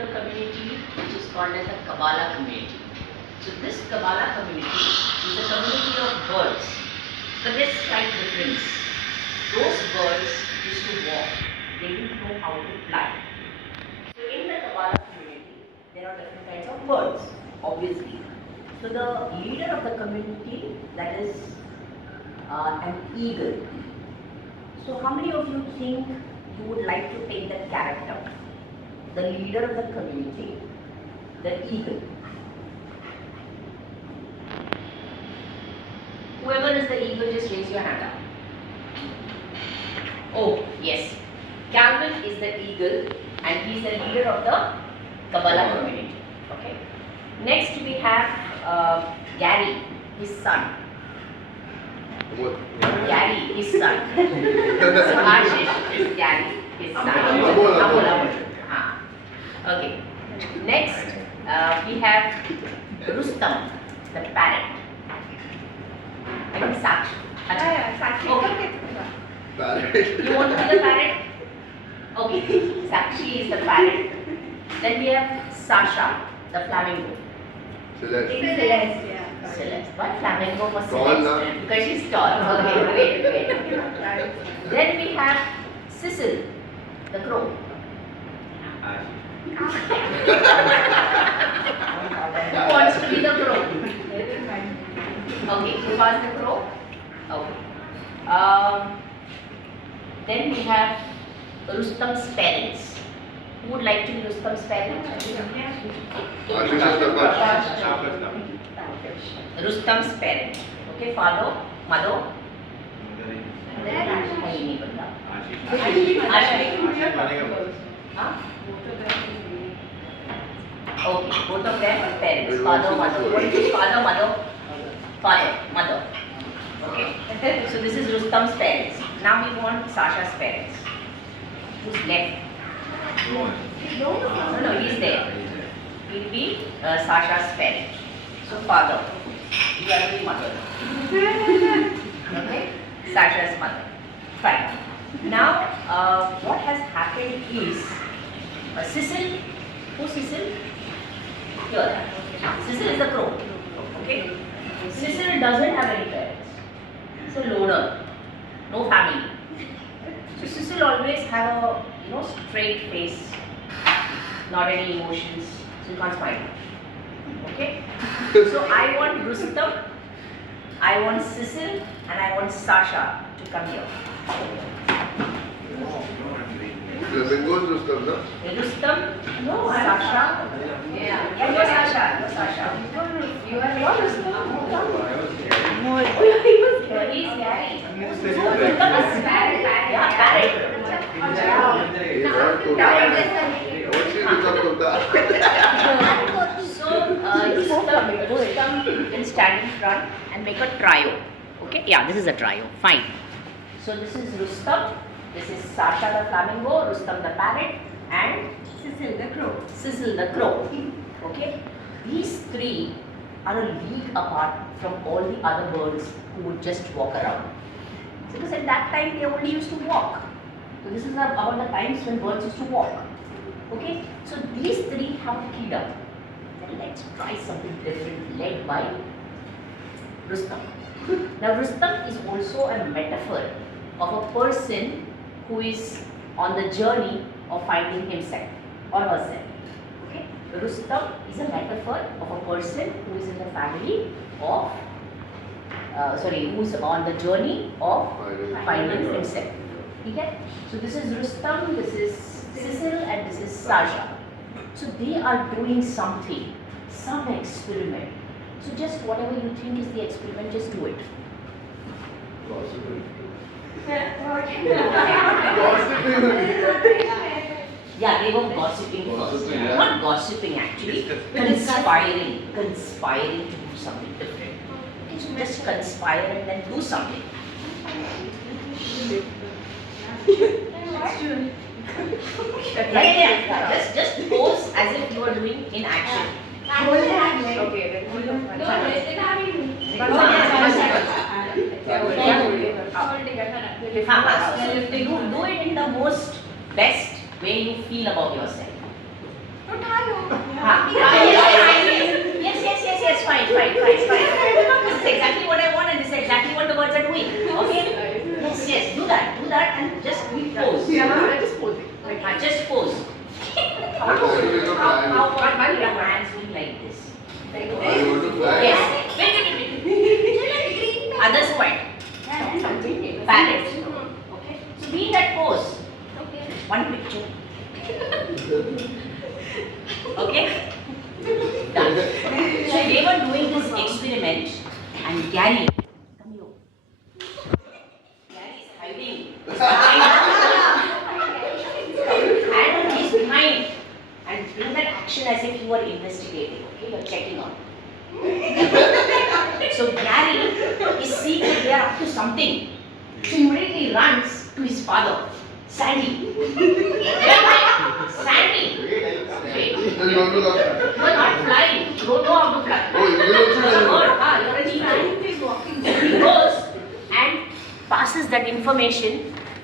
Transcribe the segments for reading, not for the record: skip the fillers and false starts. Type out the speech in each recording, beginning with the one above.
the community which is called as a Kabbalah community. So this Kabbalah community is a community of birds. But there's slight difference. Those birds used to walk. They didn't know how to fly. So in the Kabbalah community, there are different kinds of birds, obviously. So the leader of the community, that is an eagle. So how many of you think you would like to take that character? The leader of the community, the eagle. Whoever is the eagle, just raise your hand up. Oh, yes. Calvin is the eagle and he is the leader of the Kabbalah community. Okay. Next we have Gary, his son. What? Gary, his son. So Ashish is Gary, his son. Amol. Okay. Next we have Rustam, the parrot. I think Sakshi. Okay. Parrot. You want to be the parrot? Okay. Sakshi is the parrot. Then we have Sasha, the flamingo. Celeste. Celeste. Why flamingo for Tall, Celeste? na? Because she's tall. Okay, great. Then we have Cecil, the crow. Who wants to be the crow? Okay, who was the crow? Okay. Then we have Rustam's parents. Who would like to be Rustam's parents? Ashish is the first. Rustam's parents. Okay, father, mother. नहीं पता. Huh? Okay, both of them are parents. Father, mother. What is father, mother? Father, mother. Okay. So this is Rustam's parents. Now we want Sasha's parents. Who's left? No, he's there. He'll be Sasha's parent. So father. You are the mother. Okay. Sasha's mother. Fine. Now, what has happened is Cecil. Who's Cecil? Here. Cecil is the crow. Okay. Cecil doesn't have any parents. He's a loner. No family. So Cecil always have a straight face, not any emotions. So you can't smile. Okay. So I want Rustam, I want Cecil, and I want Sasha to come here. Flamingo's Rustam, no? Rustam, no, Sasha. Yeah, no Sasha, no Sasha. You are not Rustam. No, he was here. He's Gary. Rustam is parrot. Yeah, parrot. What's he become Tota? So, Rustam can stand in front and make a trio. Okay, yeah, this is a trio. Fine. So, this is Rustam, this is Sasha the flamingo, Rustam the parrot, and Cecil the crow. Cecil the crow. Okay, these three are a league apart from all the other birds who would just walk around. So, because at that time they only used to walk. So, this is about the times when birds used to walk. Okay, so these three have keyed up. Let's try something different, led by Rustam. Now, Rustam is also a metaphor of a person who is on the journey of finding himself or herself. Okay, Rustam is a metaphor of a person who is in the family of, who is on the journey of finding himself. Okay, so this is Rustam, this is Cecil, and this is Sasha. So they are doing something, some experiment. So just whatever you think is the experiment, just do it. Yeah, they were gossiping first. Yeah. Not gossiping actually, conspiring to do something different. Okay, so just conspire and then do something. Yeah. Just pose as if you are doing in action. Okay, Do it in the most best way you feel about yourself. Don't But I will become flying. How about your hands being like this? I want to fly. Yes. Wait. Others point. Parrot. Okay. So be in that pose. One picture. Okay? Done. So they were doing this experiment and Gary, come here. Gary is hiding. And he's behind. And do that action as if you were investigating. Okay? You're checking on. So Gary is seeing that they are up to something. So he immediately runs to his father. Sandy. Sandy. Wait. Then you want to laugh. You are not flying. You don't know how to fly. Oh, you will also You're a know. bird. You're an eagle. He goes and passes that information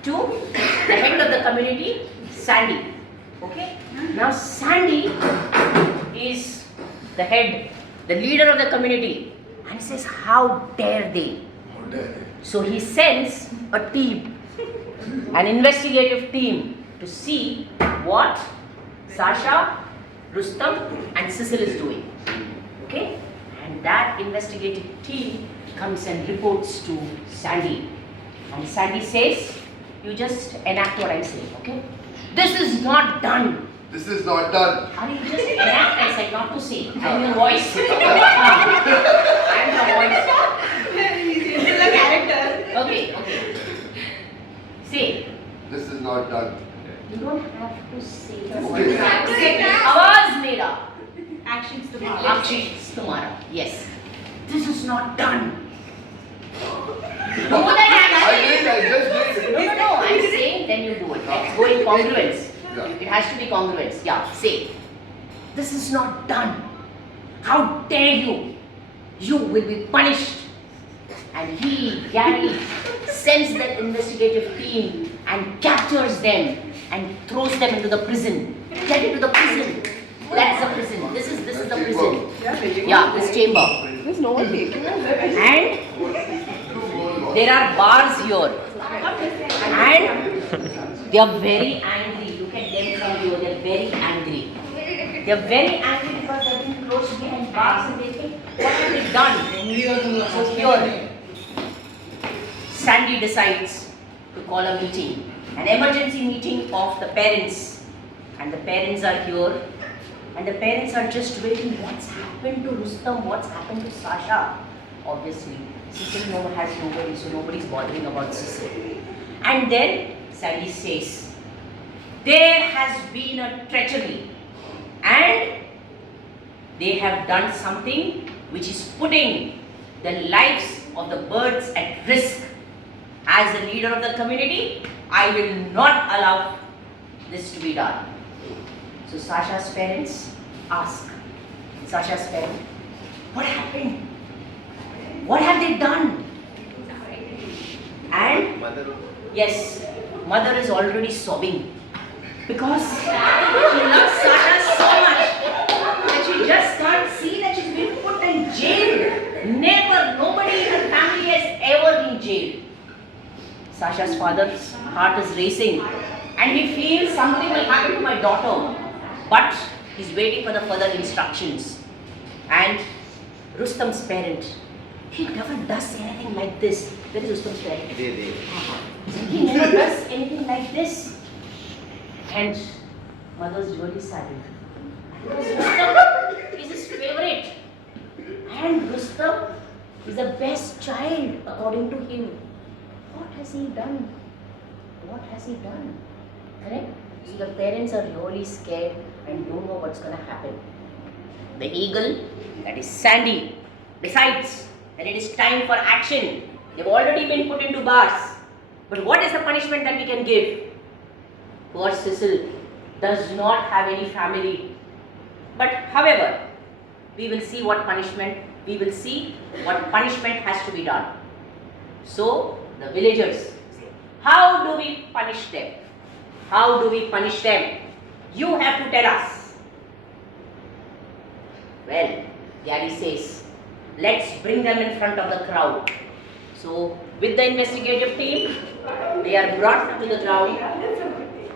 to the head of the community, Sandy. Okay? Now Sandy is the head, the leader of the community, and says, how dare they? So he sends a team, an investigative team, to see what Sasha, Rustam and Cecil is doing. Okay? And that investigative team comes and reports to Sandy. And Sandy says, you just enact what I'm saying, okay? This is not done. This is not done. Are you just enact? I said not to say. I'm your voice. I'm your voice. He's still a character. Okay. Say. This is not done. You don't have to say. Okay. Awaz mera. Actions tomorrow. Actions tomorrow. Yes. This is not done. Do that action. I just did. No. I'm saying then you do it. Let's go in congruence. Yeah. It has to be congruence. Yeah. Say. This is not done. How dare you? You will be punished. And Gary, sends that investigative team and captures them and throws them into the prison. Get into the prison. That's the prison. This is the prison. Yeah, this chamber. There's no one taking it. And there are bars here. And they are very angry. Look at them from here. They are very angry. They are very angry because they have been closed behind bars and they think, what have they done? So here, Sandy decides to call a meeting, an emergency meeting of the parents. And the parents are here. And the parents are just waiting. What's happened to Rustam? What's happened to Sasha? Obviously, Cecil has nobody, so nobody's bothering about Cecil. And then Sandy says, there has been a treachery. And they have done something which is putting the lives of the birds at risk. As the leader of the community, I will not allow this to be done. So Sasha's parents ask, Sasha's parents, what happened? What have they done? And yes, mother is already sobbing because she loves Sasha so much that she just can't see that she's been put in jail. Never, nobody in her family has ever been jailed. Sasha's father's heart is racing and he feels something will happen to my daughter, but he's waiting for the further instructions. And Rustam's parent, he never does anything like this. Where is Rustam's parent? He never does anything like this. And mother's really saddened. Because Rustam is his favorite. And Rustam is the best child according to him. What has he done? What has he done? Correct? So the parents are really scared and don't know what's going to happen. The eagle, that is Sandy, decides that it is time for action. They've already been put into bars. But what is the punishment that we can give? Poor Cecil does not have any family. But however, we will see what punishment has to be done. So the villagers say, how do we punish them? How do we punish them? You have to tell us. Well, Gary says, let's bring them in front of the crowd. So with the investigative team, they are brought to the ground.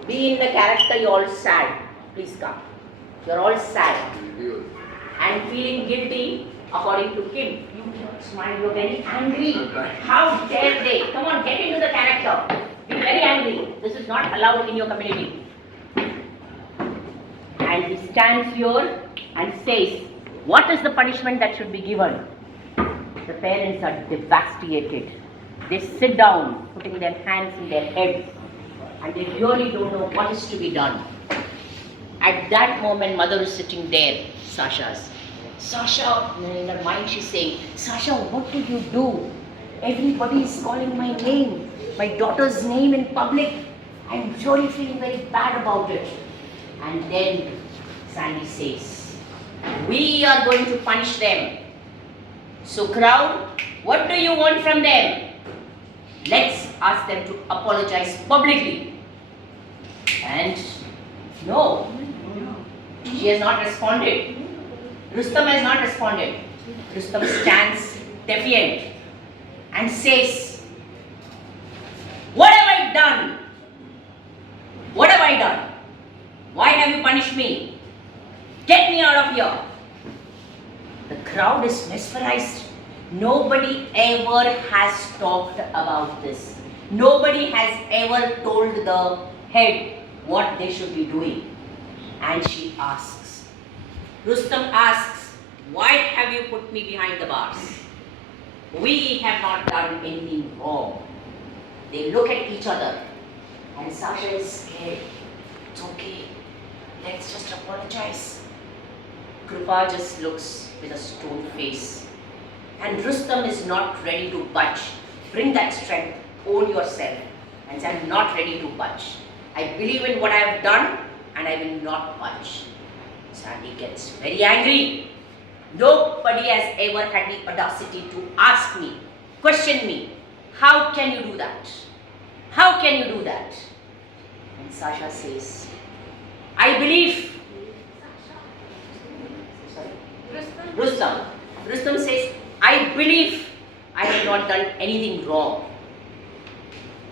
Be in the character, you all sad. Please come. You're all sad Reveal. and feeling guilty according to Kim. You cannot smile, you're very angry. Okay. How dare they? Come on, get into the character. You're very angry. This is not allowed in your community. And he stands here and says, what is the punishment that should be given? The parents are devastated. They sit down, putting their hands in their heads, and they really don't know what is to be done. At that moment, mother is sitting there, Sasha's. Sasha, in her mind she's saying, Sasha, what did you do? Everybody is calling my name, my daughter's name in public. I'm really feeling very bad about it. And then Sandy says, we are going to punish them. So crowd, what do you want from them? Let's ask them to apologize publicly. And no, she has not responded. Rustam has not responded. Rustam stands defiant and says, what have I done? What have I done? Why have you punished me? Get me out of here. The crowd is mesmerized. Nobody ever has talked about this. Nobody has ever told the head what they should be doing. And she asks, Rustam asks, why have you put me behind the bars? We have not done anything wrong. They look at each other and Sasha is scared. It's okay. Let's just apologize. Krupa just looks with a stone face. And Rustam is not ready to budge. Bring that strength, own yourself, and say, I'm not ready to budge. I believe in what I have done and I will not budge. Sandy gets very angry. Nobody has ever had the audacity to ask me, question me, how can you do that? How can you do that? And Sasha says, I believe. Rustam. Rustam says, I believe I have not done anything wrong.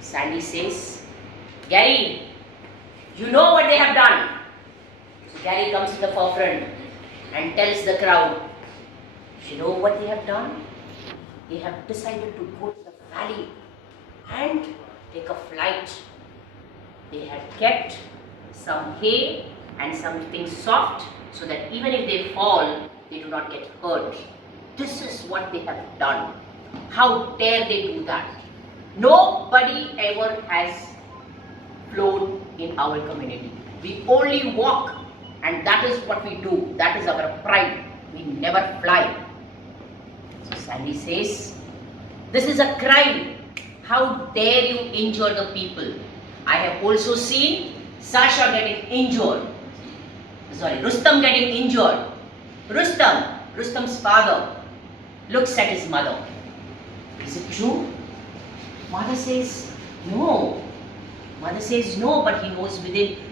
Sandy says, Gary, you know what they have done. So Gary comes to the forefront and tells the crowd, you know what they have done? They have decided to go to the valley and take a flight. They have kept some hay and something soft so that even if they fall, they do not get hurt. This is what they have done. How dare they do that? Nobody ever has flown in our community. We only walk, and that is what we do. That is our pride. We never fly. So Sandy says, this is a crime. How dare you injure the people? I have also seen Sasha getting injured. Rustam getting injured. Rustam's father looks at his mother. Is it true? Mother says, no. Mother says no, but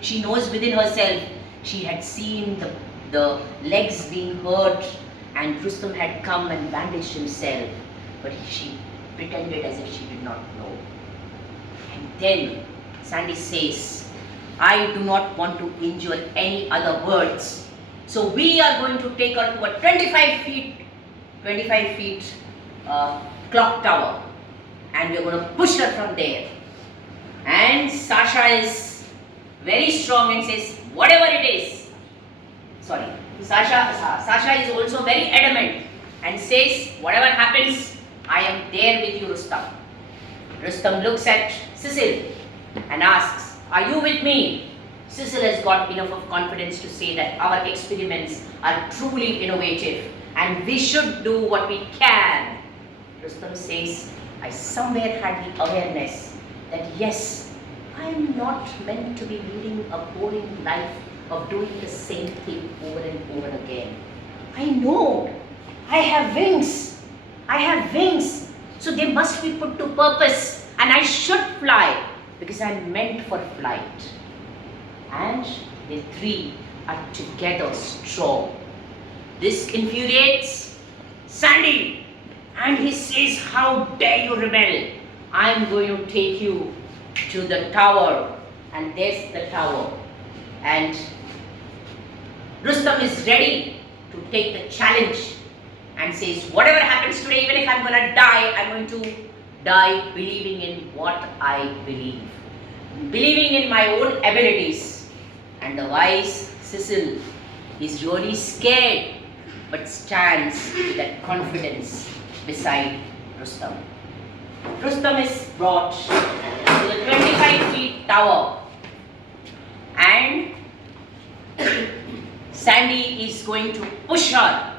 she knows within herself. She had seen the legs being hurt and Rustam had come and bandaged himself. But she pretended as if she did not know. And then Sandy says, I do not want to injure any other birds. So we are going to take her to a 25 feet clock tower. And we are going to push her from there. And Sasha is very strong and says, whatever it is. Sasha is also very adamant and says, whatever happens, I am there with you, Rustam. Rustam looks at Cecil and asks, are you with me? Cecil has got enough of confidence to say that our experiments are truly innovative and we should do what we can. Rustam says, I somewhere had the awareness that yes, I am not meant to be leading a boring life of doing the same thing over and over again. I know, I have wings. So they must be put to purpose and I should fly because I am meant for flight. And the three are together strong. This infuriates Sandy and he says, how dare you rebel? I am going to take you to the tower. And there's the tower. And Rustam is ready to take the challenge and says, whatever happens today, even if I'm gonna die, I'm going to die believing in what I believe. Believing in my own abilities. And the wise Cecil is really scared but stands with that confidence beside Rustam. Rustam is brought to the 25 feet tower and Sandy is going to push her.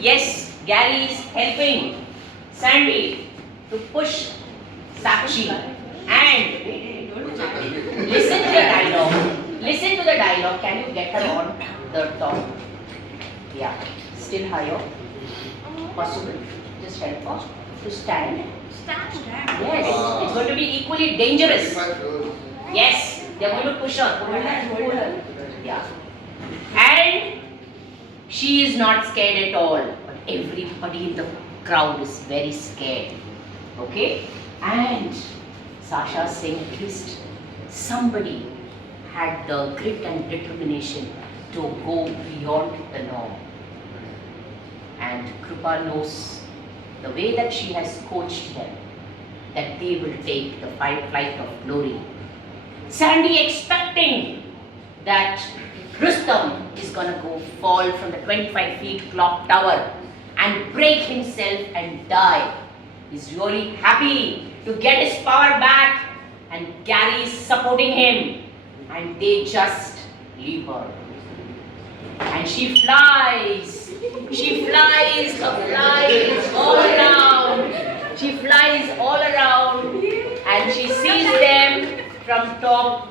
Yes, Gary is helping Sandy to push Sakshi and listen to the dialogue. Listen to the dialogue. Can you get her on the top? Yeah, still higher. Possible. Just help her to stand. Yes, it's going to be equally dangerous. 25 floors. Yes, they are going to push her. Hold her. Yeah. And she is not scared at all. But everybody in the crowd is very scared. Okay? And Sasha saying at least somebody had the grit and determination to go beyond the norm. And Krupa knows the way that she has coached them, that they will take the flight of glory. Sandy expecting that Rustam is gonna go fall from the 25 feet clock tower and break himself and die. He's really happy to get his power back and Gary is supporting him and they just leave her. And she flies all around. She flies all around and she sees them from top.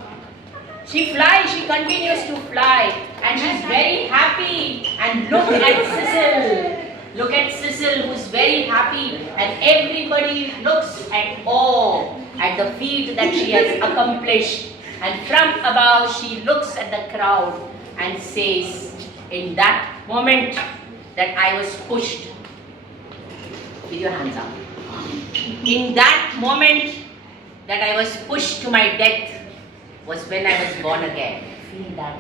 She flies, she continues to fly and she's very happy. And look at Cecil. Look at Cecil who's very happy and everybody looks at awe at the feat that she has accomplished. And from above she looks at the crowd and says, in that moment that I was pushed, with your hands up. In that moment that I was pushed to my death was when I was born again. Feel that.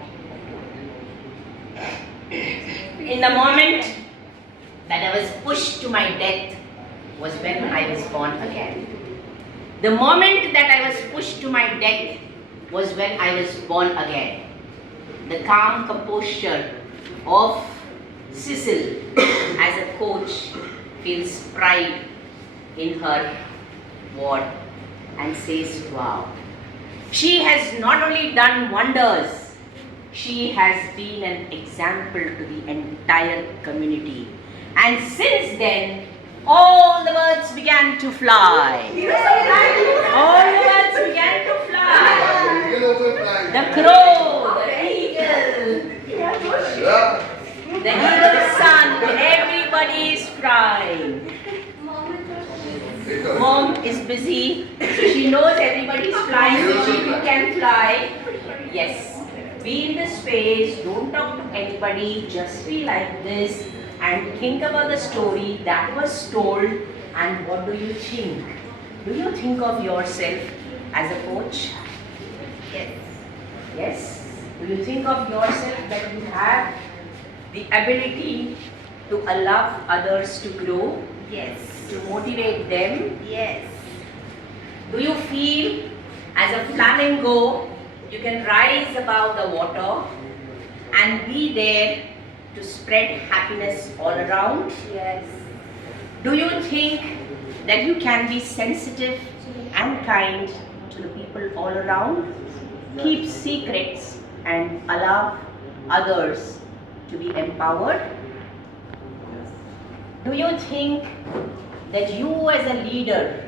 In the moment that I was pushed to my death was when I was born again. The moment that I was pushed to my death was when I was born again. The calm composure of Cecil as a coach feels pride in her ward and says, wow. She has not only done wonders, she has been an example to the entire community. And since then, all the birds began to fly. All the birds began to fly. Eagle also flying. The crow, the eagle, Yeah. the eagle sun, everybody is flying. Mom is busy. She knows everybody is flying, so she too can fly. Yes. Be in the space, don't talk to anybody, just be like this and think about the story that was told and what do you think? Do you think of yourself as a coach? Yes. Yes? Do you think of yourself that you have the ability to allow others to grow, Yes. to motivate them? Yes. Do you feel as a flamingo you can rise above the water and be there to spread happiness all around? Yes. Do you think that you can be sensitive and kind to the people all around? Keep secrets and allow others to be empowered? Do you think that you as a leader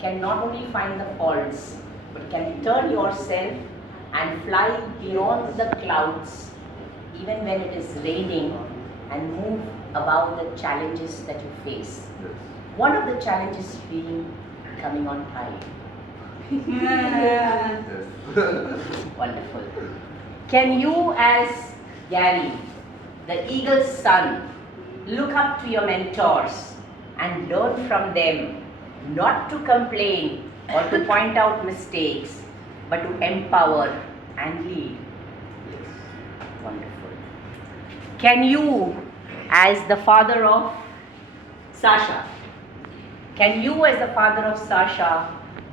can not only find the faults but can turn yourself and fly beyond the clouds even when it is raining and move above the challenges that you face? One of the challenges being coming on time. Yes. Wonderful. Can you as Gary, the eagle's son, look up to your mentors and learn from them, not to complain or to point out mistakes, but to empower and lead. Wonderful. Can you, as the father of Sasha,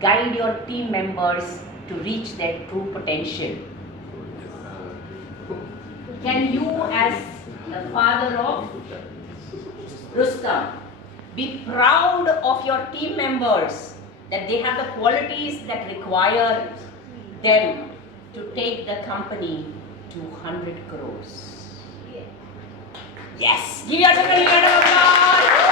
guide your team members to reach their true potential? Can you, as the father of Rustam, be proud of your team members that they have the qualities that require them to take the company to 100 crores? Yes! Give yourself a round of applause!